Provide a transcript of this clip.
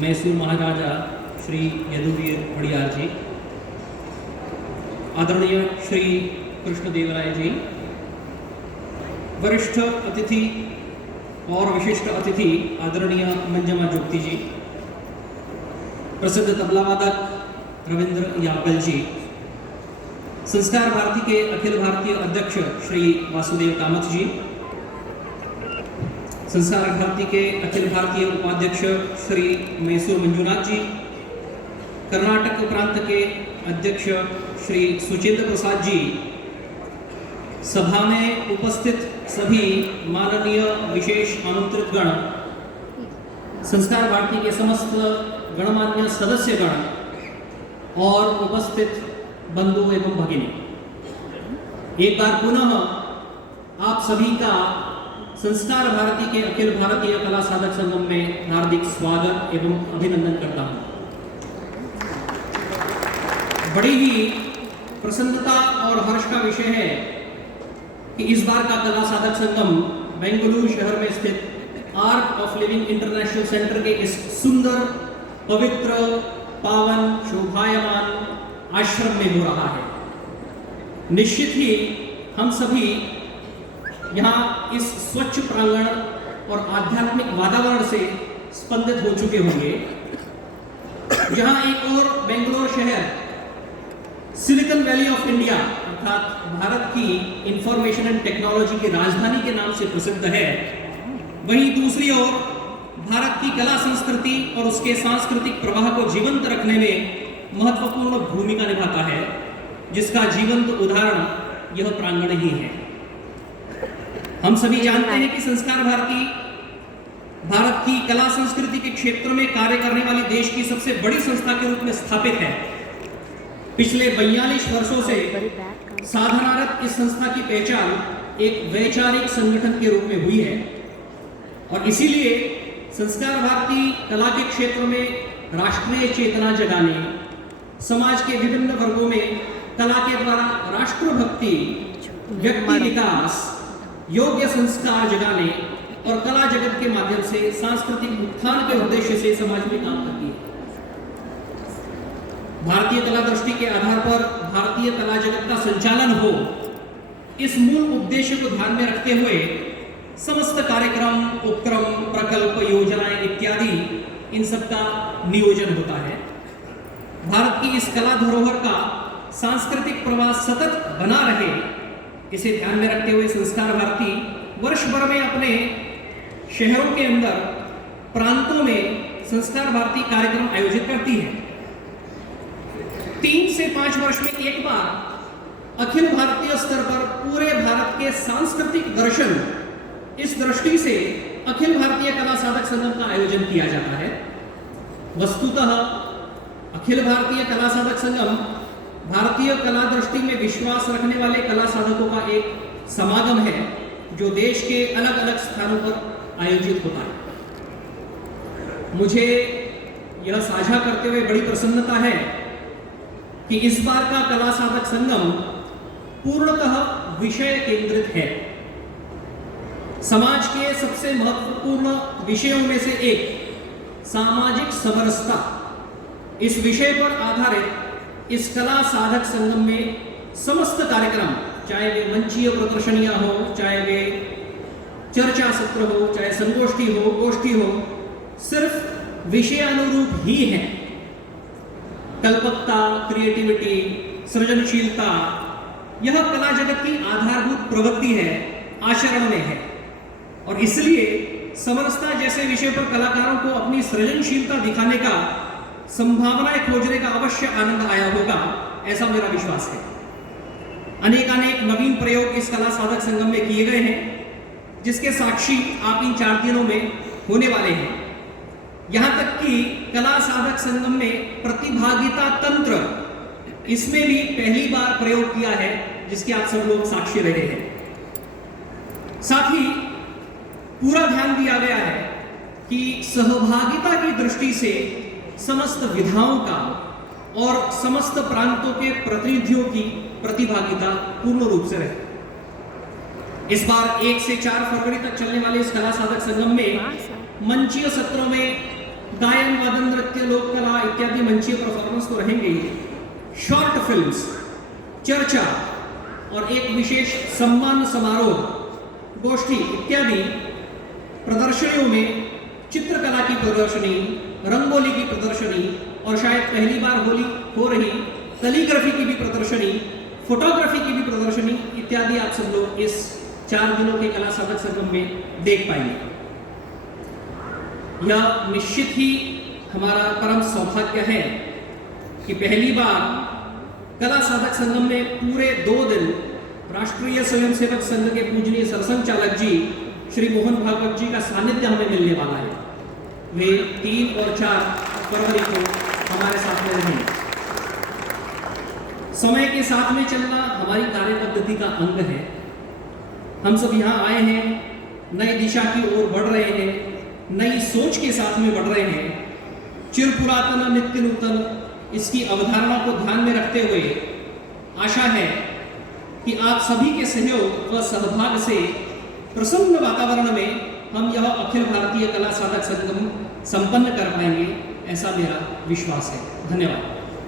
मैसूर महाराजा श्री यदुवीर वड़ियार जी, आदरणीय श्री कृष्णदेवराय जी, वरिष्ठ अतिथि और विशिष्ट अतिथि आदरणीय मंजमा जोगती जी, प्रसिद्ध तबलावादक रविंद्र यापल जी, संस्कार भारती के अखिल भारतीय अध्यक्ष श्री वासुदेव कामत जी, संस्कार भारती के अखिल भारतीय उपाध्यक्ष श्री मैसूर मंजुनाथ जी, कर्नाटक प्रांत के अध्यक्ष श्री सुचेंद्र प्रसाद जी, सभा में उपस्थित सभी माननीय विशेष आमंत्रित गण, संस्कार भारती के समस्त गणमान्य सदस्यगण और उपस्थित बंधु एवं भगिनी, एक बार पुनः आप सभी का संस्कार भारती के अखिल भारतीय कला साधक संगम में हार्दिक स्वागत एवं अभिनंदन करता हूं। बड़ी ही प्रसन्नता और हर्ष का विषय है कि इस बार का कला साधक संगम बेंगलुरु शहर में स्थित art of living international centre के इस सुंदर, पवित्र, पावन, शोभायमान आश्रम में हो रहा है। निश्चित ही हम सभी यहाँ इस स्वच्छ प्रांगण और आध्यात्मिक वातावरण से स्पंदित हो चुके होंगे, जहाँ एक और बेंगलोर शहर सिलिकॉन वैली ऑफ इंडिया अर्थात भारत की इंफॉर्मेशन एंड टेक्नोलॉजी की राजधानी के नाम से प्रसिद्ध है, वहीं दूसरी ओर भारत की कला संस्कृति और उसके सांस्कृतिक प्रवाह को जीवंत रखने में महत्वपूर्ण भूमिका निभाता है, जिसका जीवंत उदाहरण यह प्रांगण ही है। हम सभी जानते हैं कि संस्कार भारती भारत की कला संस्कृति के क्षेत्र में कार्य करने वाली देश की सबसे बड़ी संस्था के रूप में स्थापित है। पिछले 42 वर्षों से साधनारत इस संस्था की पहचान एक वैचारिक संगठन के रूप में हुई है और इसीलिए संस्कार भारती कला के क्षेत्र में राष्ट्रीय चेतना जगाने, समाज के विभिन्न वर्गों में कला के द्वारा राष्ट्रभक्ति, व्यक्ति विकास, योग्य संस्कार जगाने और कला जगत के माध्यम से सांस्कृतिक उत्थान के उद्देश्य से समाज में काम करती है। भारतीय कला दृष्टि के आधार पर भारतीय कला जगत का संचालन हो, इस मूल उद्देश्य को ध्यान में रखते हुए समस्त कार्यक्रम, उपक्रम, प्रकल्प, योजनाएं इत्यादि इन सब का नियोजन होता है। भारत की इस कला धरोहर का सांस्कृतिक प्रवाह सतत बना रहे, इसे ध्यान में रखते हुए संस्कार भारती वर्ष भर में अपने शहरों के अंदर, प्रांतों में संस्कार भारती कार्यक्रम आयोजित करती है। 3 से 5 वर्ष में एक बार अखिल भारतीय स्तर पर पूरे भारत के सांस्कृतिक दर्शन, इस दृष्टि से अखिल भारतीय कला साधक संगम का आयोजन किया जाता है। वस्तुतः अखिल भारतीय कला साधक संगम भारतीय कला दृष्टि में विश्वास रखने वाले कला साधकों का एक समागम है, जो देश के अलग अलग स्थानों पर आयोजित होता है। मुझे यह साझा करते हुए बड़ी प्रसन्नता है कि इस बार का कला साधक संगम पूर्णतः विषय केंद्रित है। समाज के सबसे महत्वपूर्ण विषयों में से एक सामाजिक समरसता, इस विषय पर आधारित इस कला साधक संगम में समस्त कार्यक्रम, चाहे वे मंचीय प्रदर्शनियां हो, चाहे वे चर्चा सत्र हो, चाहे संगोष्ठी हो, गोष्ठी हो, सिर्फ विषयानुरूप ही हैं। कल्पकता, क्रिएटिविटी, सृजनशीलता, यह कला जगत की आधारभूत प्रवृत्ति है, आचरण में है और इसलिए समरसता जैसे विषय पर कलाकारों को अपनी सृजनशीलता दिखाने का, संभावनाएं खोजने का अवश्य आनंद आया होगा, ऐसा मेरा विश्वास है। अनेकानेक नवीन प्रयोग इस कला साधक संगम में किए गए हैं, जिसके साक्षी आप इन 4 दिनों में होने वाले हैं। यहां तक कि कला साधक संगम में प्रतिभागिता तंत्र, इसमें भी पहली बार प्रयोग किया है, जिसके आप सब लोग साक्षी रहे हैं। साथ ही पूरा ध्यान दिया गया है कि सहभागिता की दृष्टि से समस्त विधाओं का और समस्त प्रांतों के प्रतिनिधियों की प्रतिभागिता पूर्ण रूप से रहे। इस बार 1 से 4 फरवरी तक चलने वाले इस कला साधक संगम में मंचीय सत्रों में गायन, वादन, नृत्य, लोक कला इत्यादि मंचीय परफॉर्मेंस तो रहेंगे ही, शॉर्ट फिल्म्स, चर्चा और एक विशेष सम्मान समारोह, गोष्ठी इत्यादि प्रदर्शनियों में चित्रकला की प्रदर्शनी, रंगोली की प्रदर्शनी और शायद पहली बार हो रही कैलीग्राफी की भी प्रदर्शनी, फोटोग्राफी की भी प्रदर्शनी इत्यादि आप सब लोग इस 4 दिनों के कला साधक संगम में देख पाएंगे। यह निश्चित ही हमारा परम सौभाग्य है कि पहली बार कला साधक संगम में पूरे 2 दिन राष्ट्रीय स्वयंसेवक संघ के पूजनीय सरसंघचालक जी श्री मोहन भागवत जी का सानिध्य हमें मिलने वाला है। वे 3 और 4 फरवरी को हमारे साथ में रहेंगे। समय के साथ में चलना हमारी कार्य पद्धति का अंग है। हम सब यहाँ आए हैं, नई दिशा की ओर बढ़ रहे हैं, नई सोच के साथ में बढ़ रहे हैं। चिर पुरातन नित्य नूतन इसकी अवधारणा को ध्यान में रखते हुए आशा है कि आप सभी के सहयोग व सहभाग से प्रसन्न वातावरण में हम यह अखिल भारतीय कला साधक संगम संपन्न कर पाएंगे, ऐसा मेरा विश्वास है। धन्यवाद।